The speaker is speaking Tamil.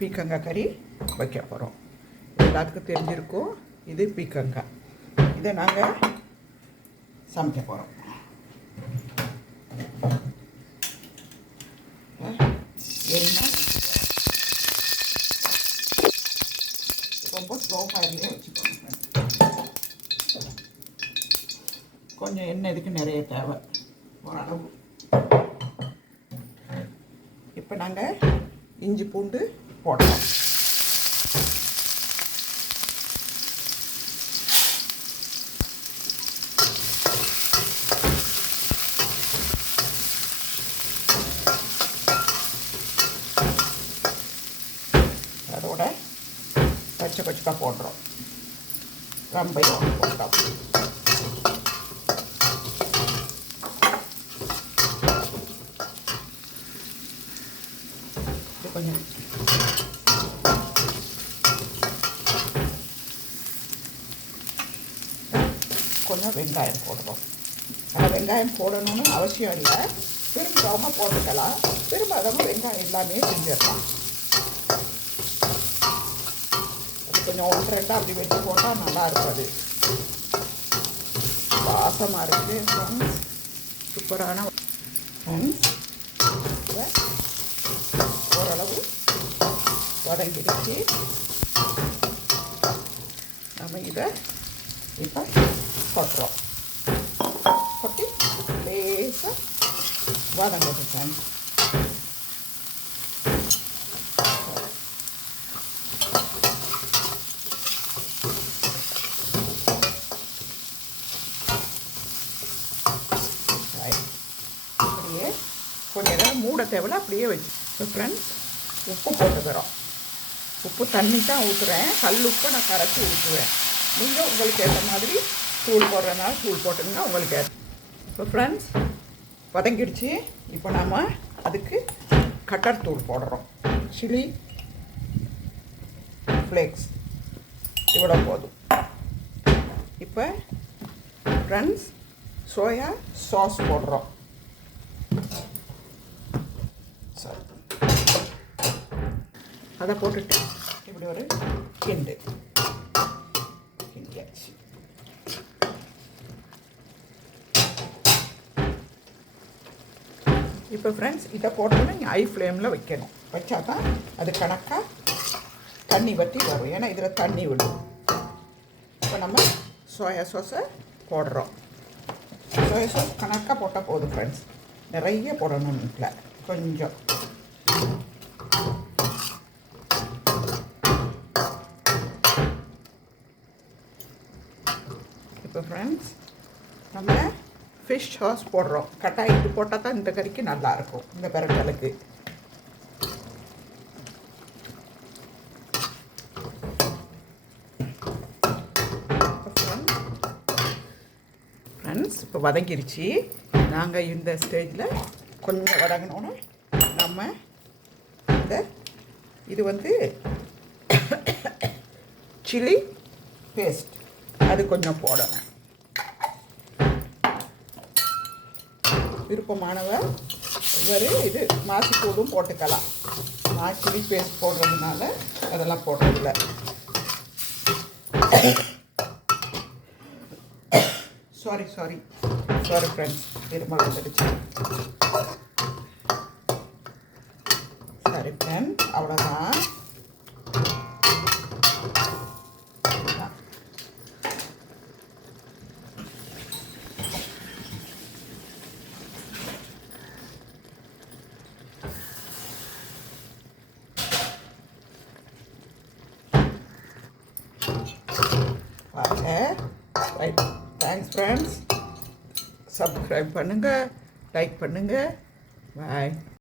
பீக்கங்காய் கறி வைக்க போகிறோம். எல்லாத்துக்கும் தெரிஞ்சிருக்கும், இது பீக்கங்காய். இதை நாங்கள் சமைக்க போகிறோம். எண்ணெய் ரொம்ப ஸ்லோ ஃபயர்லேயே வச்சுக்கோங்க. கொஞ்சம் எண்ணெய் இதுக்கு நிறைய தேவை, ஓரளவு. இப்போ நாங்கள் இஞ்சி பூண்டு போடுறோம். அதோட பச்சை பச்சைக்காக போடுறோம். ரம்பையும் ஒன்று போட்டோம். கொஞ்சம் கொஞ்சம் வெங்காயம் போடுறோம். ஆனால் வெங்காயம் போடணும்னு அவசியம் இல்லை, விரும்பாமல் போட்டுக்கலாம். விரும்பாதவங்க வெங்காயம் எல்லாமே செஞ்சிடலாம். அது கொஞ்சம் ஒன்று ரெண்டாக அப்படி வெட்டி போட்டால் நல்லா இருக்காது. வாசமாக இருக்குது. சூப்பரான ஓரளவு வதங்கிடுச்சு. நம்ம இதை இப்போ கொட்டுறோம். கொட்டி லேசாக வதங்குது ஃப்ரெண்ட்ஸ். அப்படியே கொஞ்சம் நேரம் மூட தேவையில்ல, அப்படியே வச்சு. இப்போ ஃப்ரெண்ட்ஸ் உப்பு போட்டுக்கிறோம். உப்பு தண்ணி தான் ஊற்றுறேன், கல் உப்பை நான் கரைச்சி ஊற்றுவேன். நீங்கள் உங்களுக்கு ஏற்ற மாதிரி தூள் போடுறதுனால தூள் போட்டுங்கன்னா உங்களுக்கு ஏற்ற. இப்போ ஃப்ரெண்ட்ஸ் வதங்கிடுச்சு. இப்போ நாம் அதுக்கு கட்டர் தூள் போடுறோம். சில்லி ஃப்ளேக்ஸ் இவ்வளோ போதும். இப்போ ஃப்ரெண்ட்ஸ் சோயா சாஸ் போடுறோம். சரி, அதை போட்டுட்டு இப்படி ஒரு கிண்டியாச்சு. இப்போ ஃப்ரெண்ட்ஸ் இதை போட்டோன்னா நீங்கள் ஹை ஃப்ளேமில் வைக்கணும். வச்சா தான் அது கணக்காக தண்ணி வற்றி வரும். ஏன்னா இதில் தண்ணி விடும். இப்போ நம்ம சோயா சாஸை போடுறோம். சோயா சாஸ் கணக்காக போட்டால் போதும் ஃப்ரெண்ட்ஸ், நிறைய போடணும் இல்லை, கொஞ்சம். இப்போ ஃப்ரெண்ட்ஸ் நம்ம ஃபிஷ் சாஸ் போடுறோம். கட்டாயம் இது போட்டால் தான் இந்த கறிக்கு நல்லாயிருக்கும், இந்த பெரட்டலுக்கு. ஃப்ரெண்ட்ஸ் இப்போ வதங்கிருச்சு. நாங்கள் இந்த ஸ்டேஜில் கொஞ்சம் வதங்கினோன்னு நம்ம இது வந்து சில்லி பேஸ்ட் அது கொஞ்சம் போடணும். விருப்பமானவர் இது மாசிக்கூடும் போட்டுக்கலாம். நான் சில்லி பேஸ்ட் போடுறதுனால அதெல்லாம் போடுறதில்ல. சாரி ஃப்ரெண்ட்ஸ், திரும்ப வந்துடுச்சு. சரி ஃப்ரெண்ட்ஸ், அவ்வளோதான். Right, thanks friends. சப்ஸ்கிரைப் பண்ணுங்கள், லைக் பண்ணுங்கள். பாய்.